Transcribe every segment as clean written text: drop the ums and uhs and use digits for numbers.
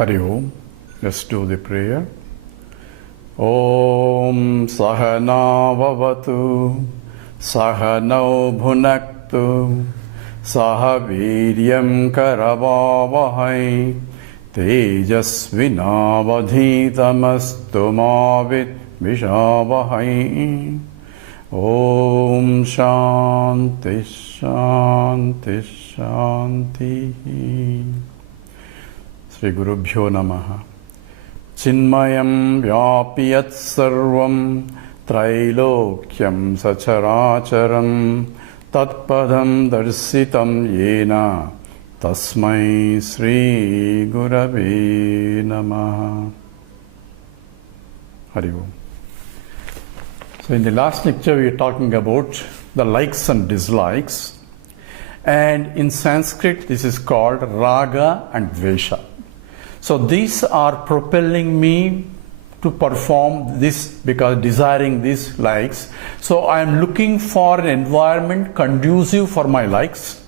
Hari Om. Let's do the prayer. Om Sahana Vavatu Sahanau Bhunaktu Sahaviryam Karavavahai Tejasvinavadhitamastu Mavit Vishavahai. Om Shanti Shanti Shanti. Sri Gurubhyo Namaha. Chinmayam Vyapiyat Sarvam Trailokyam Sacharacharam Tatpadam Darsitam Yena Tasmai Sri Gurave Namaha. Hari Om. So in the last lecture we were talking about the likes and dislikes, and in Sanskrit this is called Raga and Dvesha. So these are propelling me to perform this because desiring these likes. So I am looking for an environment conducive for my likes,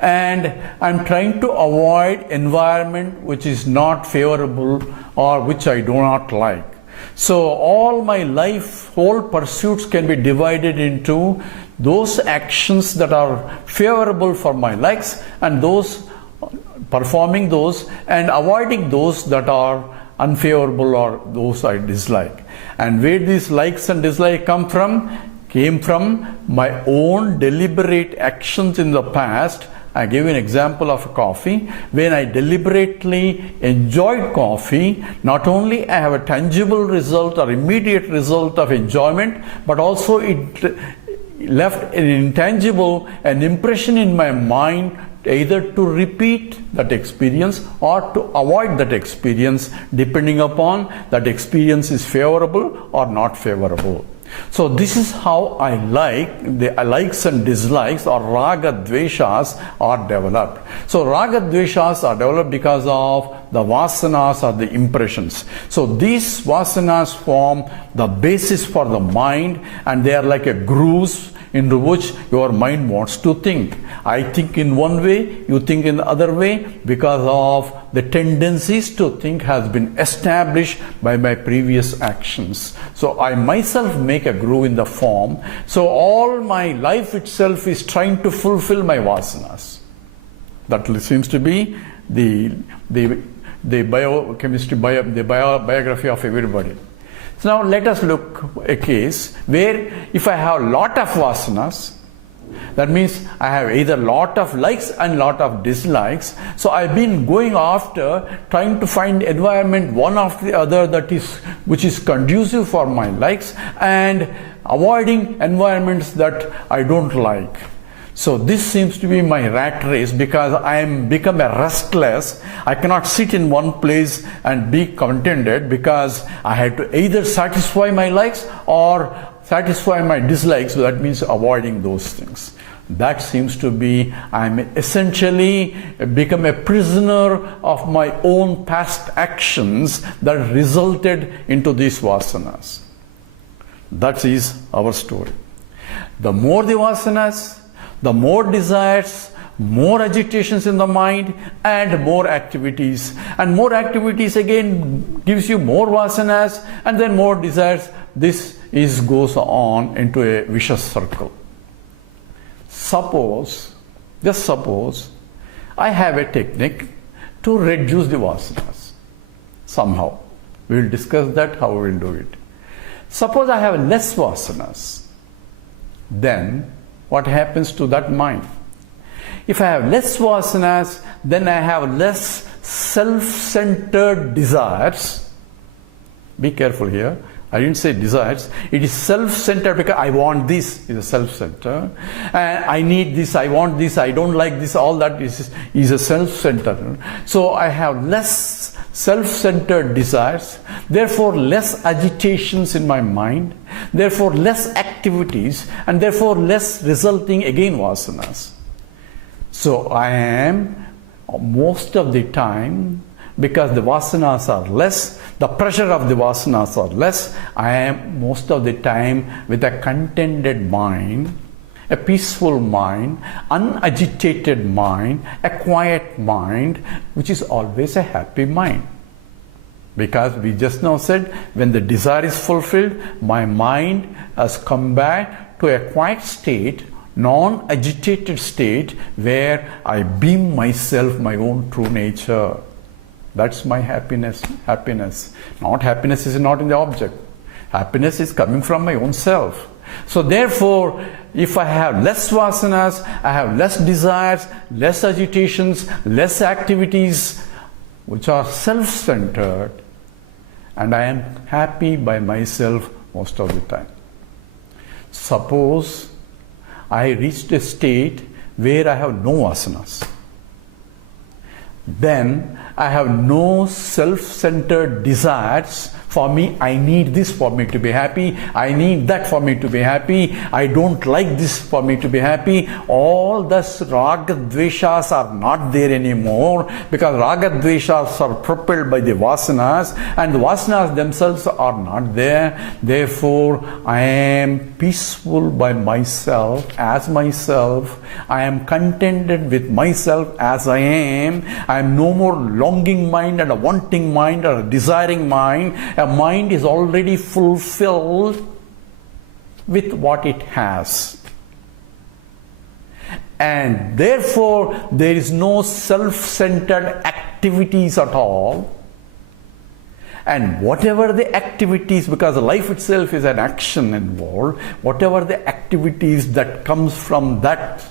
and I am trying to avoid environment which is not favorable or which I do not like. So all my life, whole pursuits can be divided into those actions that are favorable for my likes and those performing those, and avoiding those that are unfavorable or those I dislike. And where these likes and dislikes came from my own deliberate actions in the past. I gave an example of coffee. When I deliberately enjoyed coffee, not only I have a tangible result or immediate result of enjoyment, but also it left an impression in my mind, either to repeat that experience or to avoid that experience, depending upon that experience is favorable or not favorable. So this is how I like, the likes and dislikes or raga dveshas are developed. So raga dveshas are developed because of the vasanas or the impressions. So these vasanas form the basis for the mind, and they are like a grooves into which your mind wants to think. I think in one way, you think in the other way, because of the tendencies to think has been established by my previous actions. So I myself make a groove in the form. So all my life itself is trying to fulfill my vasanas. That seems to be the biography of everybody. So now let us look a case where if I have a lot of vasanas, that means I have either lot of likes and lot of dislikes. So I've been going after trying to find environment one after the other which is conducive for my likes, and avoiding environments that I don't like. So this seems to be my rat race, because I am become a restless. I cannot sit in one place and be contented, because I have to either satisfy my likes or satisfy my dislikes. So that means avoiding those things. That seems to be, I am essentially become a prisoner of my own past actions that resulted into these vasanas. That is our story. The more the vasanas, the more desires, more agitations in the mind, and more activities. And more activities again gives you more vasanas, and then more desires. This goes on into a vicious circle. Just suppose, I have a technique to reduce the vasanas. Somehow. We will discuss that, how we will do it. Suppose I have less vasanas. Then what happens to that mind? If I have less vasanas, then I have less self-centered desires. Be careful here. I didn't say desires. It is self-centered because I want this, is a self-centered. And I need this, I want this, I don't like this, all that is a self-centered. So I have less self-centered desires, therefore less agitations in my mind, therefore less activities, and therefore less resulting again vasanas. So I am most of the time, because the vasanas are less, the pressure of the vasanas are less, I am most of the time with a contented mind, a peaceful mind, unagitated mind, a quiet mind, which is always a happy mind. Because we just now said, when the desire is fulfilled, my mind has come back to a quiet state, non-agitated state, where I beam myself, my own true nature. That's my happiness. Happiness is not in the object. Happiness is coming from my own self. So therefore, if I have less vasanas, I have less desires, less agitations, less activities which are self-centered, and I am happy by myself most of the time. Suppose I reached a state where I have no vasanas. Then I have no self-centered desires. For me, I need this for me to be happy. I need that for me to be happy. I don't like this for me to be happy. All thus raga dveshas are not there anymore, because raga dveshas are propelled by the vasanas, and the vasanas themselves are not there. Therefore, I am peaceful by myself, as myself. I am contented with myself as I am. I am no more longing mind and a wanting mind or a desiring mind. A mind is already fulfilled with what it has. And therefore, there is no self-centered activities at all. And whatever the activities, because life itself is an action involved, whatever the activities that comes from that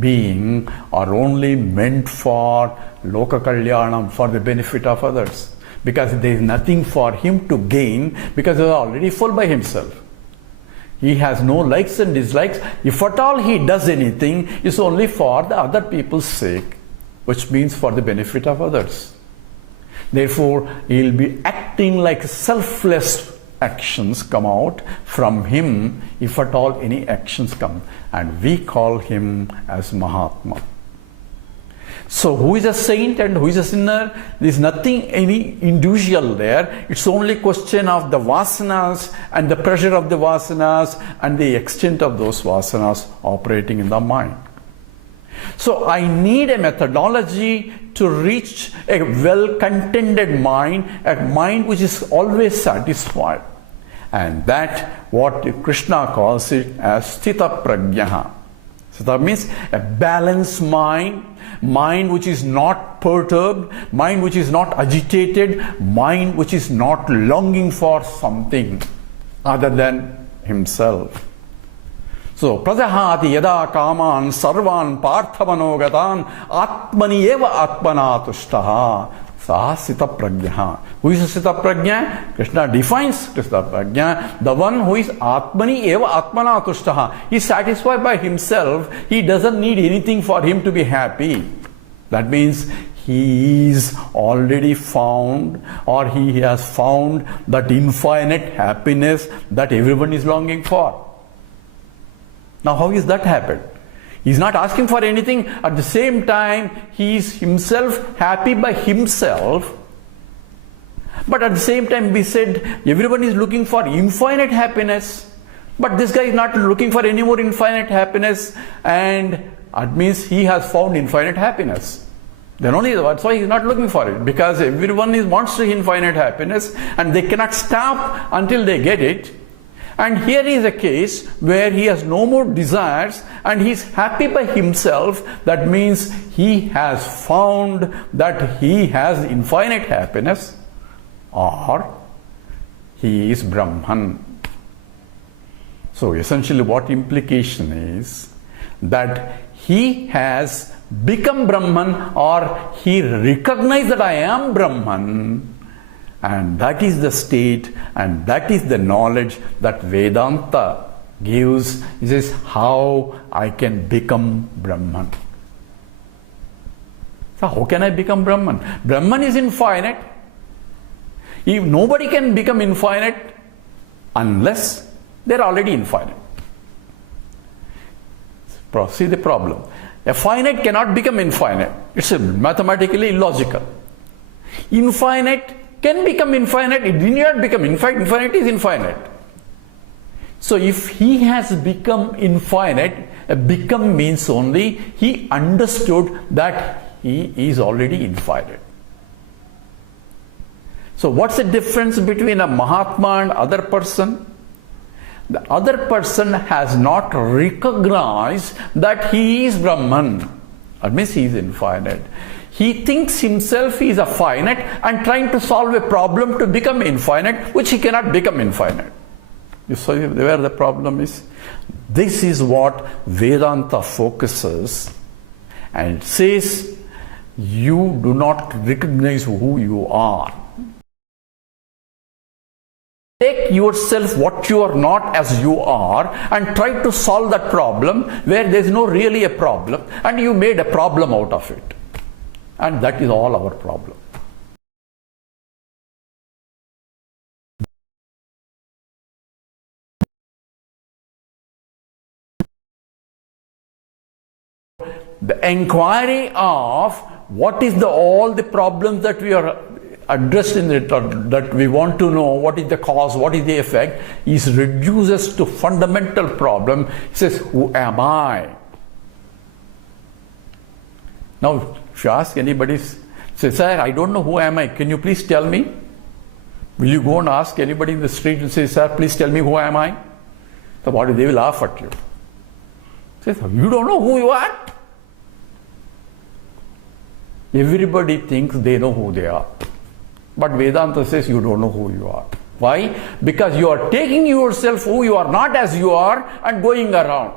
being are only meant for loka kalyanam, for the benefit of others. Because there is nothing for him to gain, because he is already full by himself. He has no likes and dislikes. If at all he does anything, it's only for the other people's sake, which means for the benefit of others. Therefore, he will be acting like selfless actions come out from him, if at all any actions come. And we call him as Mahatma. So who is a saint and who is a sinner? There is nothing, any individual there. It's only question of the vasanas and the pressure of the vasanas and the extent of those vasanas operating in the mind. So I need a methodology to reach a well-contented mind, a mind which is always satisfied. And that what Krishna calls it as sthita prajnaha. So that means a balanced mind, mind which is not perturbed, mind which is not agitated, mind which is not longing for something other than himself. So, prajahati yada kaman sarvan parthavanogatan atmani eva atmana tushtaha saha sita prajnaha. Who is sita prajna? Krishna defines sita prajna, the one who is atmani eva atmana tushtaha. He is satisfied by himself. He doesn't need anything for him to be happy. That means he is already found, or he has found that infinite happiness that everyone is longing for. Now how is that happen? He is not asking for anything. At the same time, he is himself happy by himself. But at the same time, we said everyone is looking for infinite happiness. But this guy is not looking for any more infinite happiness, and that means he has found infinite happiness. Then only that's why he is not looking for it, because everyone wants infinite happiness and they cannot stop until they get it. And here is a case where he has no more desires and he is happy by himself. That means he has found that he has infinite happiness, or he is Brahman. So essentially what implication is that he has become Brahman, or he recognized that I am Brahman. And that is the state, and that is the knowledge that Vedanta gives. It is how I can become Brahman. So how can I become Brahman? Brahman is infinite. If nobody can become infinite unless they are already infinite. See the problem. A finite cannot become infinite. It's mathematically illogical. Infinite can become infinite. It did not become infinite. Infinite is infinite. So if he has become infinite, become means only he understood that he is already infinite. So what's the difference between a Mahatma and other person? The other person has not recognized that he is Brahman. That means he is infinite. He thinks himself he is a finite and trying to solve a problem to become infinite, which he cannot become infinite. You see where the problem is? This is what Vedanta focuses, and it says you do not recognize who you are. Take yourself what you are not as you are and try to solve that problem where there is no really a problem, and you made a problem out of it. And that is all our problem. The inquiry of what is all the problems that we are addressed in it, that we want to know what is the cause, what is the effect, is reduces to fundamental problem. He says, who am I? Now, if you ask anybody, say, sir, I don't know who am I, can you please tell me? Will you go and ask anybody in the street and say, sir, please tell me who am I? So what, they will laugh at you. Say, you don't know who you are? Everybody thinks they know who they are. But Vedanta says you don't know who you are. Why? Because you are taking yourself who you are not as you are and going around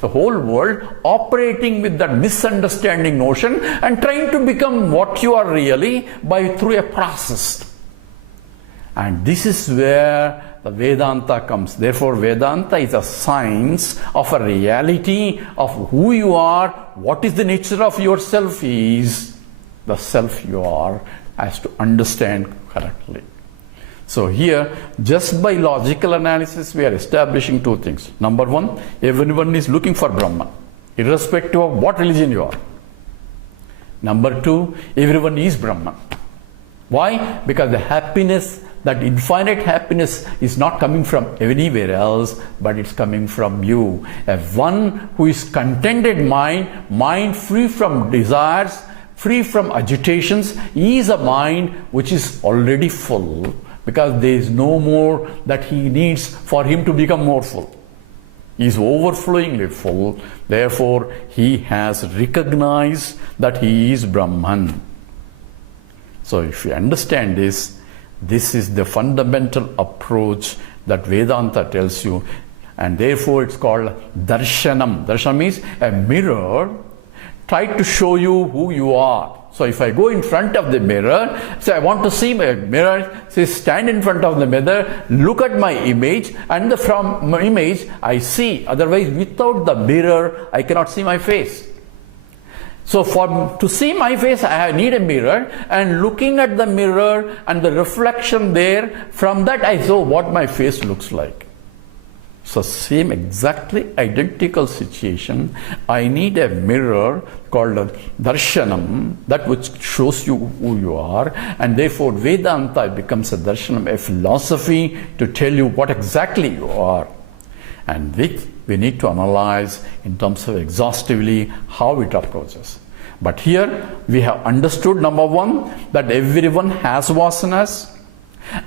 the whole world operating with that misunderstanding notion and trying to become what you are really through a process. And this is where the Vedanta comes. Therefore, Vedanta is a science of a reality of who you are, what is the nature of yourself is, the self you are, as to understand correctly. So here, just by logical analysis, we are establishing two things. Number one, everyone is looking for Brahman, irrespective of what religion you are. Number two, everyone is Brahman. Why? Because the happiness, that infinite happiness, is not coming from anywhere else, but it's coming from you. A one who is contented mind free from desires, free from agitations, is a mind which is already full, because there is no more that he needs for him to become more full. He is overflowingly full. Therefore, he has recognized that he is Brahman. So if you understand this, this is the fundamental approach that Vedanta tells you, and therefore it's called darshanam. Darshanam means a mirror try to show you who you are. So if I go in front of the mirror, say I want to see my mirror, say stand in front of the mirror, look at my image, and from my image I see. Otherwise, without the mirror, I cannot see my face. So to see my face, I need a mirror, and looking at the mirror and the reflection there, from that I saw what my face looks like. So same exactly identical situation. I need a mirror called a darshanam, that which shows you who you are, and therefore Vedanta becomes a darshanam, a philosophy to tell you what exactly you are, and which we need to analyze in terms of exhaustively how it approaches. But here we have understood, number one, that everyone has vasanas,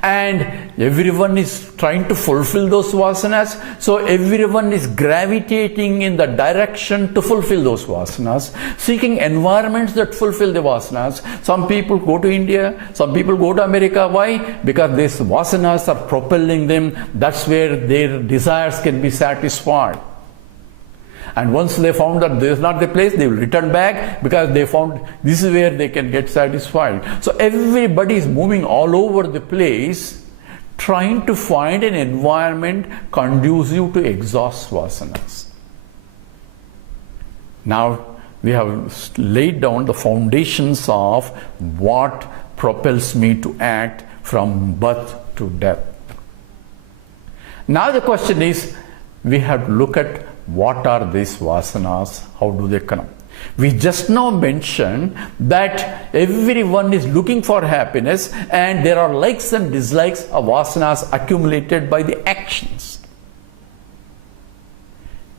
and everyone is trying to fulfill those vasanas. So everyone is gravitating in the direction to fulfill those vasanas, seeking environments that fulfill the vasanas. Some people go to India, some people go to America. Why? Because these vasanas are propelling them. That's where their desires can be satisfied. And once they found that this is not the place, they will return back, because they found this is where they can get satisfied. So everybody is moving all over the place, trying to find an environment conducive to exhaust vasanas. Now we have laid down the foundations of what propels me to act from birth to death. Now the question is, we have to look at what are these vasanas, how do they come? We just now mentioned that everyone is looking for happiness, and there are likes and dislikes of vasanas accumulated by the actions.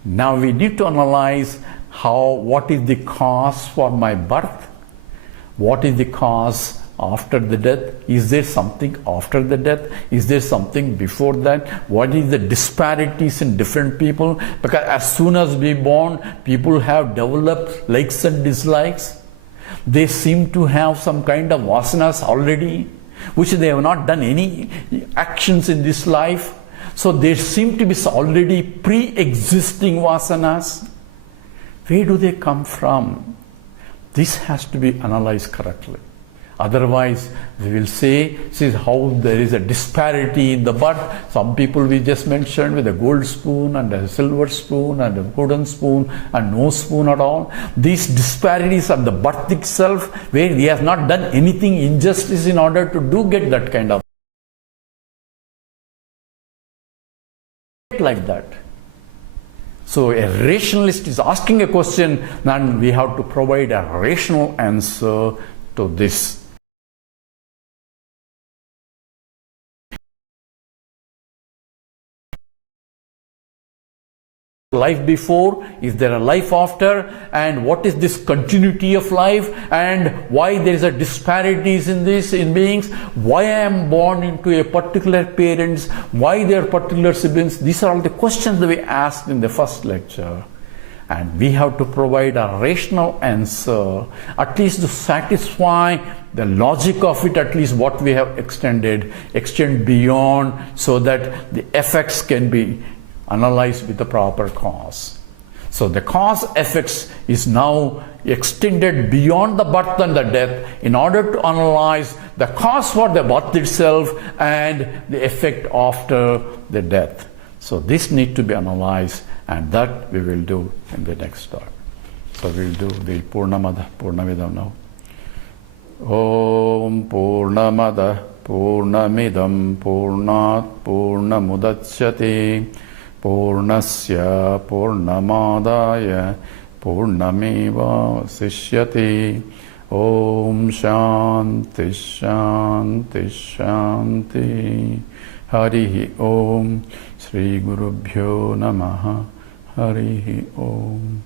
Now we need to analyze what is the cause for my birth? What is the cause after the death? Is there something after the death? Is there something before that? What is the disparities in different people? Because as soon as we born, people have developed likes and dislikes. They seem to have some kind of vasanas already, which they have not done any actions in this life. So there seem to be already pre-existing vasanas. Where do they come from? This has to be analyzed correctly. Otherwise, we will say, see how there is a disparity in the birth. Some people we just mentioned with a gold spoon and a silver spoon and a wooden spoon and no spoon at all. These disparities at the birth itself, where he has not done anything injustice in order to get that kind of like that. So a rationalist is asking a question, and we have to provide a rational answer to this. Life before, is there a life after, and what is this continuity of life, and why there is a disparities in this in beings, why I am born into a particular parents, why there are particular siblings. These are all the questions that we asked in the first lecture, and we have to provide a rational answer, at least to satisfy the logic of it, at least what we have extend beyond, so that the effects can be analyzed with the proper cause. So the cause effects is now extended beyond the birth and the death in order to analyze the cause for the birth itself and the effect after the death. So this need to be analyzed, and that we will do in the next talk. So we will do the Purnamidam now. Om Purnamada Purnamidam Purnat Purnamudachyate Purnasya Purnamadaya Purnameva Sishyate. Om Shanti Shanti Shanti. Harihi Om. Shri Gurubhyo Namaha. Harihi Om.